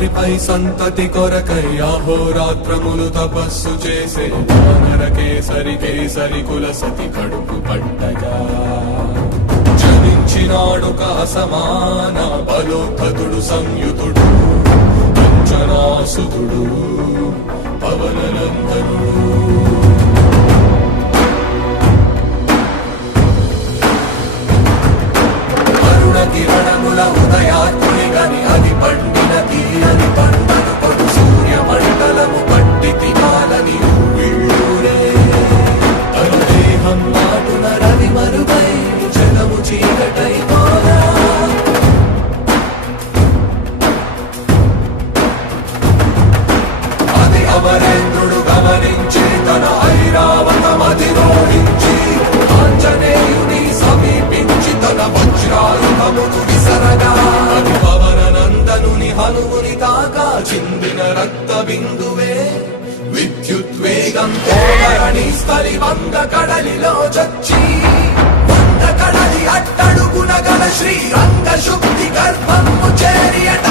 రాత్రిపై సంతతి కొరకై అహోరాత్రములు తపస్సు చేసే వానర కేసరి కేసరి కుల సతి కడుపు పట్టగా జనించినాడు సమాన బలోద్ధతుడు సంయుతుడు అంజనాసుతుడు పవననందనుడు. కిరణముల ఉదయాత్ముని గని అది పండిన తీయని పంటను కొడు సూర్య మండలము పట్టి తినాలని ఊళ్ళూరే తన దేహం నాటున రవి మరుగై జలము చీకటై పోరా. అది అమరేంద్రుడు గమనించి తన ఐరావతమది రోడించి ఆంజనేయుని సమీపించి తన వజ్రాయుధమును విసరగా అది పవననందనుని హనుముని తాగా చిందిన రక్త బిందువే విద్యుద్వేగంతో ధరణి స్థలి వంద కడలిలో చచ్చి వంద కడలి అట్టడుగున గల శ్రీరంగ శుద్ధి గర్భము చేరియట.